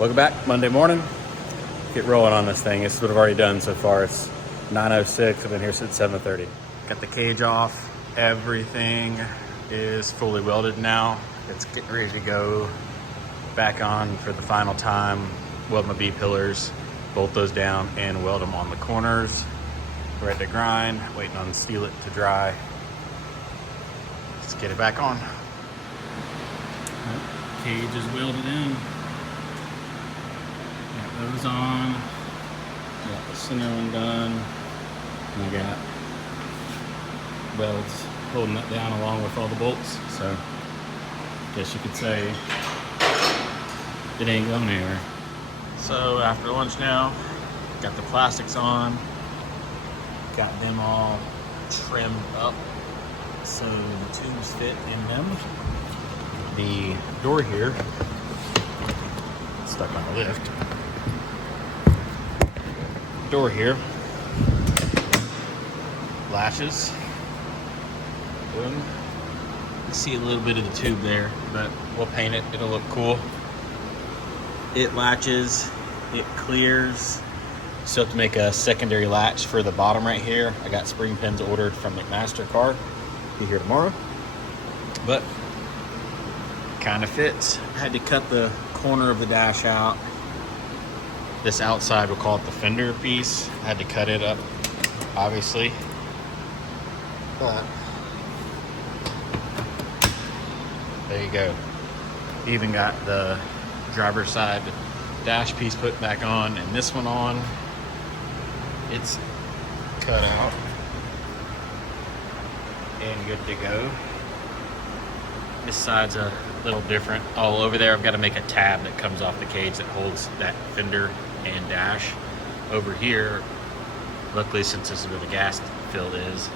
Welcome back, Monday morning. Get rolling on this thing. This is what I've already done so far. It's 9:06, I've been here since 7:30. Got the cage off. Everything is fully welded now. It's getting ready to go back on for the final time. Weld my B-pillars, bolt those down, and weld them on the corners. Ready to grind, waiting on seal it to dry. Let's get it back on. Cage is welded in. Got those on. Got the center one done. And I got welds holding that down along with all the bolts. So, guess you could say it ain't going anywhere. So after lunch now, got the plastics on. Got them all trimmed up so the tubes fit in them. The door here, stuck on the lift. Door here, latches. Boom. You see a little bit of the tube there, but we'll paint it. It'll look cool. It latches, it clears. Still have to make a secondary latch for the bottom right here. I got spring pins ordered from McMaster Car. Be here tomorrow. But kind of fits. I had to cut the corner of the dash out. This outside, we'll call it the fender piece. I had to cut it up, obviously. But there you go. Even got the driver's side dash piece put back on and this one on. It's cut out and good to go. This side's a little different. All over there I've got to make a tab that comes off the cage that holds that fender and dash. Over here, luckily since this is where the gas fill is,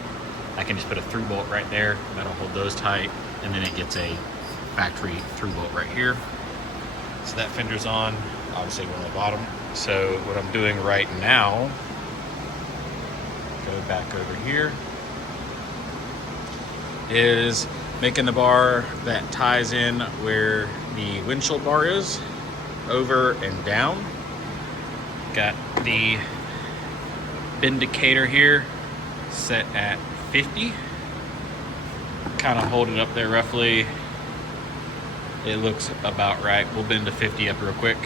I can just put a through bolt right there. That'll hold those tight, and then it gets a factory through bolt right here. So that fender's on, obviously we're on the bottom. So what I'm doing right now, go back over here, is making the bar that ties in where the windshield bar is, over and down. Got the indicator here set at 50. Kind of hold it up there roughly. It looks about right. We'll bend to 50 up real quick.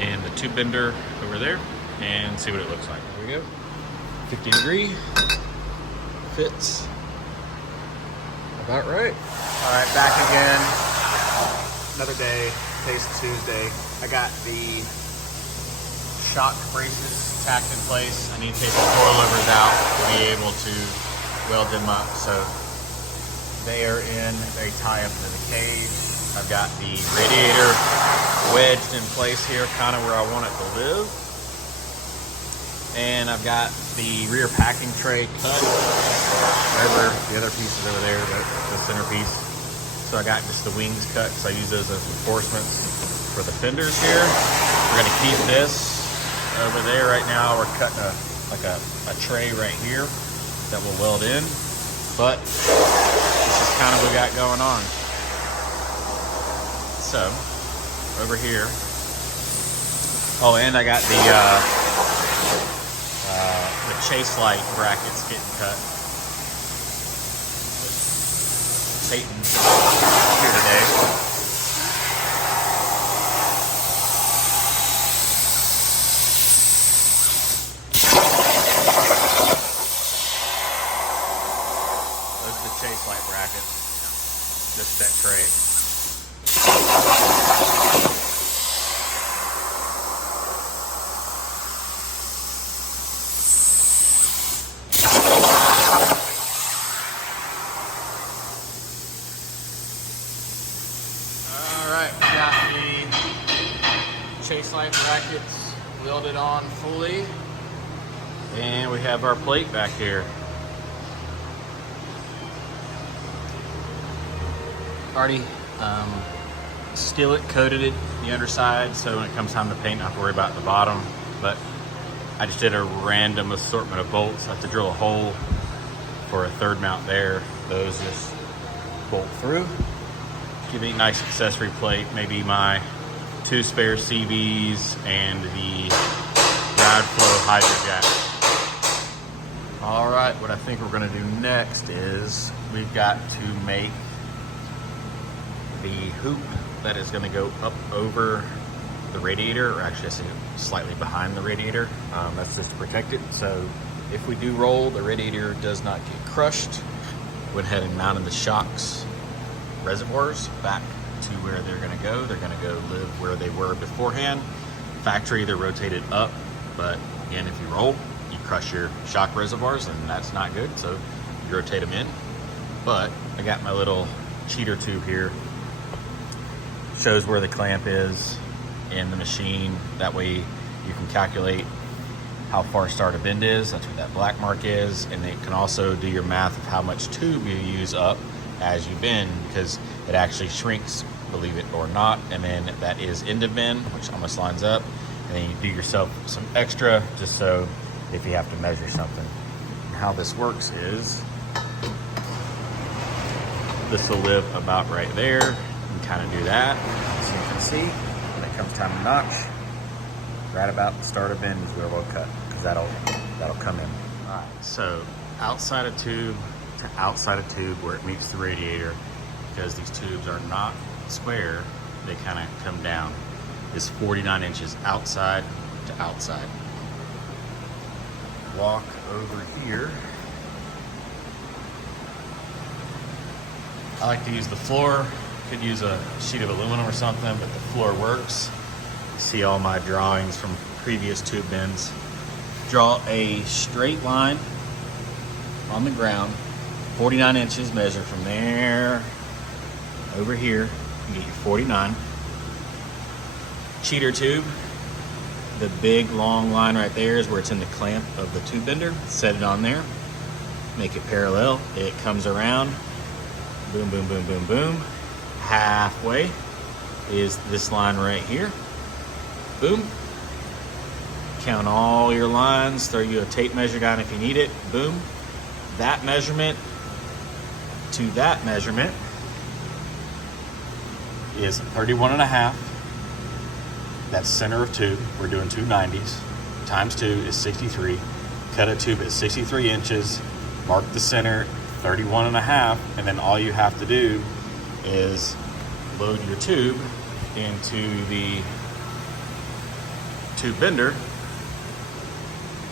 And the tube bender over there, and see what it looks like. There we go. 50 degree. Fits about right. All right, back again. Another day, today's Tuesday. I got the shock braces tacked in place. I need to take the coilovers out to be able to weld them up. So they are in, they tie up to the cage. I've got the radiator wedged in place here, kind of where I want it to live. And I've got the rear packing tray cut, wherever the other piece is over there, the center piece. So I got just the wings cut, so I use those as reinforcements for the fenders here. We're gonna keep this over there. Right now we're cutting a tray right here that will weld in. But this is kind of what we got going on. So over here. Oh, and I got the chase light brackets getting cut. Satan's here today. Chase light bracket, just that tray. All right, we got the chase light brackets welded on fully, and we have our plate back here. Already skillet coated it, the underside, so when it comes time to paint, I don't have to worry about the bottom. But I just did a random assortment of bolts. I have to drill a hole for a third mount there. Those just bolt through. Give me a nice accessory plate, maybe my 2 spare CVs, and the rad flow hydro jack. All right, what I think we're gonna do next is we've got to make the hoop that is gonna go up over the radiator, or actually I say slightly behind the radiator. That's just to protect it. So if we do roll, the radiator does not get crushed. Went ahead and mounted the shocks reservoirs back to where they're gonna go. They're gonna go live where they were beforehand. Factory, they're rotated up, but again, if you roll, you crush your shock reservoirs, and that's not good, so you rotate them in. But I got my little cheater tube here. Shows where the clamp is in the machine. That way you can calculate how far start to bend is. That's what that black mark is. And it can also do your math of how much tube you use up as you bend, because it actually shrinks, believe it or not. And then that is end of bend, which almost lines up. And then you do yourself some extra, just so if you have to measure something. And how this works is, this will live about right there. You can kind of do that. So you can see, when it comes time to notch, right about the start of bend is where we'll cut, because that'll come in. All right, so outside of tube to outside of tube where it meets the radiator, because these tubes are not square, they kind of come down, is 49 inches outside to outside. Walk over here. I like to use the floor. Could use a sheet of aluminum or something, but the floor works. You see all my drawings from previous tube bends. Draw a straight line on the ground, 49 inches, measure from there over here, you get your 49. Cheater tube, the big long line right there is where it's in the clamp of the tube bender. Set it on there, make it parallel. It comes around, boom, boom, boom, boom, boom. Halfway is this line right here. Boom. Count all your lines, throw you a tape measure down if you need it. Boom. That measurement to that measurement is 31.5. That's center of tube. We're doing 290s. Times 2 is 63. Cut a tube at 63 inches. Mark the center, 31.5. And then all you have to do is load your tube into the tube bender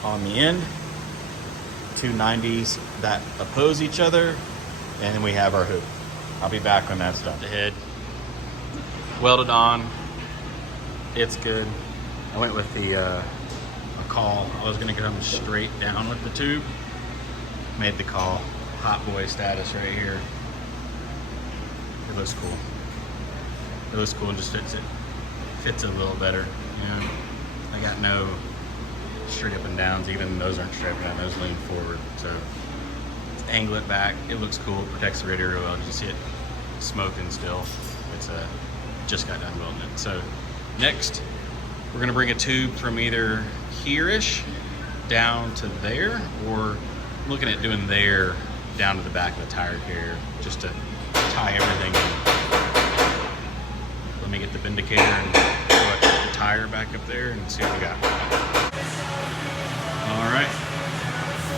on the end. 290s that oppose each other, and then we have our hoop. I'll be back when that's done. The head welded on, it's good. I went with the a call. I was gonna come straight down with the tube. Made the call. Hot boy status right here. It looks cool. It looks cool and just fits it. Fits it a little better. You know, I got no straight up and downs. Even those aren't straight up and down. Those lean forward. So angle it back. It looks cool. Protects the radiator well. You see it smoking still. It's just got done welding it. So next, we're gonna bring a tube from either here-ish down to there, or I'm looking at doing there down to the back of the tire carrier, just to tie everything in. Let me get the vindicator and put the tire back up there and see what we got. All right,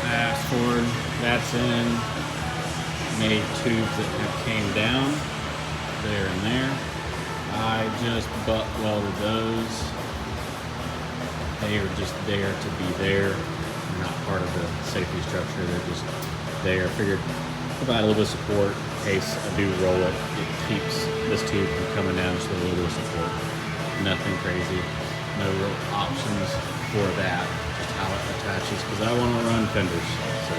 fast forward, that's in. Made tubes that came down there and there. I just butt welded those. They are just there to be there. They're not part of the safety structure. They're just there. Figured provide a little bit of support in case I do roll it. It keeps this tube from coming down, just a little bit of support. Nothing crazy. No real options for that. Just how it attaches, because I want to run fenders. So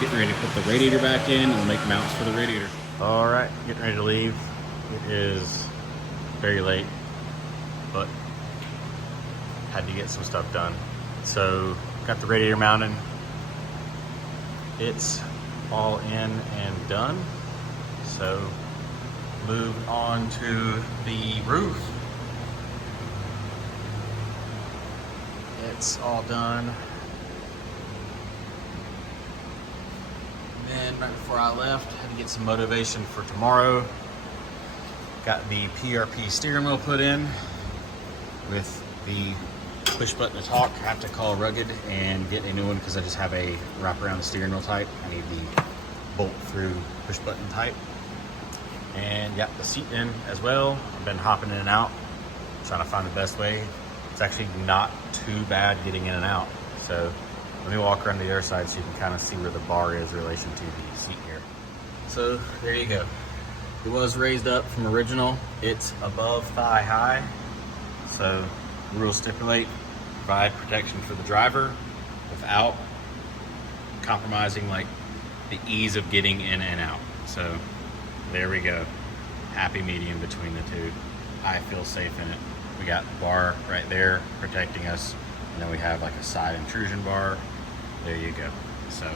getting ready to put the radiator back in and make mounts for the radiator. All right, getting ready to leave. It is very late, but had to get some stuff done. So got the radiator mounted. It's all in and done. So moved on to the roof. It's all done. And then right before I left, I had to get some motivation for tomorrow. Got the PRP steering wheel put in with the push button to talk. I have to call Rugged and get a new one because I just have a wrap around the steering wheel type. I need the bolt through push button type. And got the seat in as well. I've been hopping in and out, trying to find the best way. It's actually not too bad getting in and out. So let me walk around the other side so you can kind of see where the bar is in relation to the seat here. So there you go. It was raised up from original. It's above thigh high. So rules stipulate, provide protection for the driver without compromising like the ease of getting in and out. So there we go. Happy medium between the two. I feel safe in it. We got the bar right there protecting us. And then we have like a side intrusion bar. There you go. So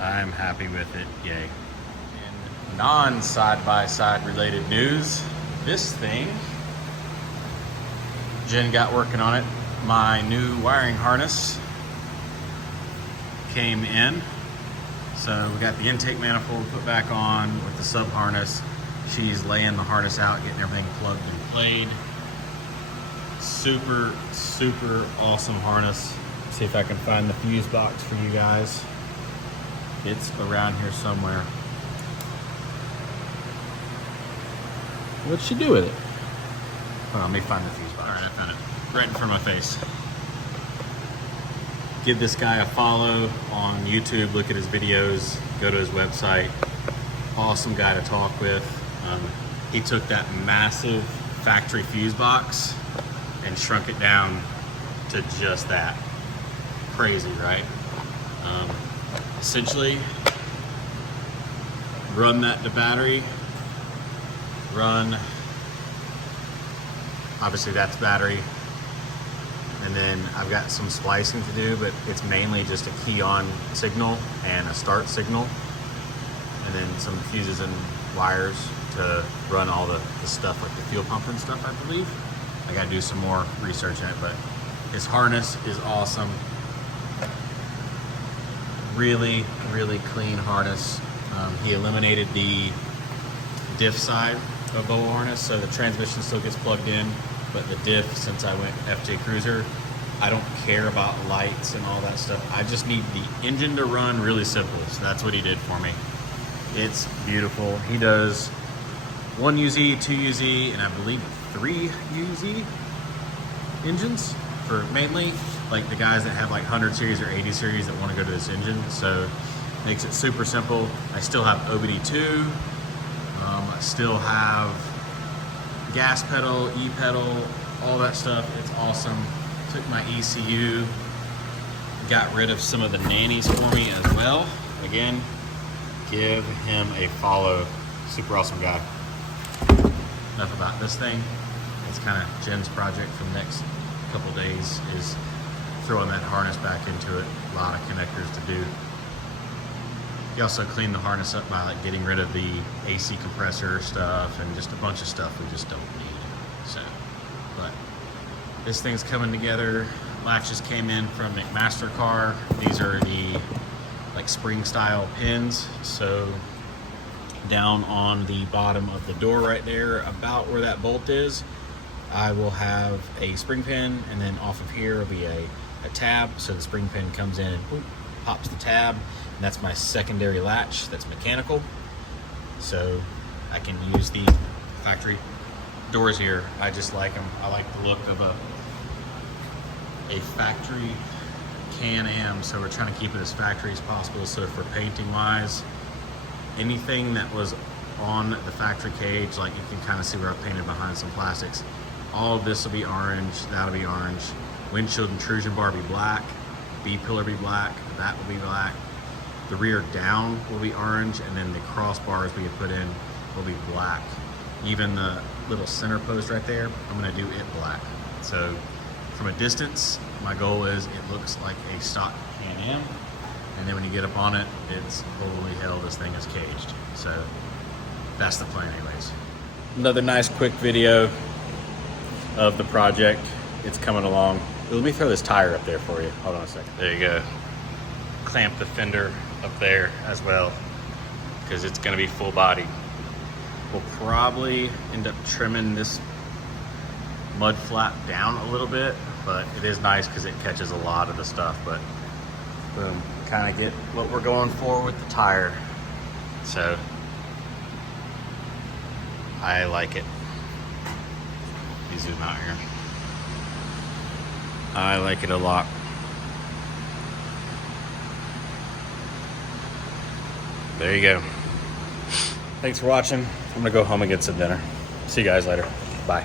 I'm happy with it, yay. In non-side-by-side related news, this thing, Jen got working on it. My new wiring harness came in. So we got the intake manifold put back on with the sub harness. She's laying the harness out, getting everything plugged and played. Super, super awesome harness. See if I can find the fuse box for you guys. It's around here somewhere. What'd she do with it? Hold on, let me find the fuse box. All right, I found it. Right in front of my face. Give this guy a follow on YouTube. Look at his videos. Go to his website. Awesome guy to talk with. He took that massive factory fuse box and shrunk it down to just that. Crazy, right? Essentially, run that to battery. Run, obviously that's battery. And then I've got some splicing to do, but it's mainly just a key on signal and a start signal. And then some fuses and wires to run all the stuff like the fuel pump and stuff, I believe. I gotta do some more research on it, but his harness is awesome. Really, really clean harness. He eliminated the diff side of the harness, so the transmission still gets plugged in, but the diff, since I went FJ Cruiser, I don't care about lights and all that stuff. I just need the engine to run really simple, so that's what he did for me. It's beautiful. He does 1 UZ, 2 UZ, and I believe 3 UZ engines for mainly like the guys that have like 100 series or 80 series that want to go to this engine. So makes it super simple. I still have OBD2. I still have gas pedal, E-pedal, all that stuff. It's awesome. Took my ECU, got rid of some of the nannies for me as well. Again, give him a follow. Super awesome guy. Enough about this thing. It's kind of Jen's project for the next couple days is throwing that harness back into it. A lot of connectors to do. He also cleaned the harness up by like getting rid of the AC compressor stuff and just a bunch of stuff we just don't need. So, but this thing's coming together. Latches came in from McMaster-Carr. These are the like spring style pins. So down on the bottom of the door right there, about where that bolt is, I will have a spring pin, and then off of here will be a tab. So the spring pin comes in and boop, pops the tab. And that's my secondary latch that's mechanical. So I can use the factory doors here. I just like them. I like the look of a factory Can-Am. So we're trying to keep it as factory as possible. So for painting wise, anything that was on the factory cage, like you can kind of see where I painted behind some plastics. All of this will be orange, that'll be orange. Windshield intrusion bar will be black. B-pillar will be black, that will be black. The rear down will be orange, and then the crossbars we have put in will be black. Even the little center post right there, I'm gonna do it black. So from a distance, my goal is it looks like a stock Can-Am. And then when you get up on it, it's holy hell, this thing is caged. So that's the plan anyways. Another nice quick video of the project. It's coming along. Let me throw this tire up there for you. Hold on a second. There you go. Clamp the fender up there as well, because it's gonna be full body. We'll probably end up trimming this mud flap down a little bit, but it is nice because it catches a lot of the stuff. But boom, kind of get what we're going for with the tire. So I like it. Let me zoom out here. I like it a lot. There you go. Thanks for watching. I'm gonna go home and get some dinner. See you guys later. Bye.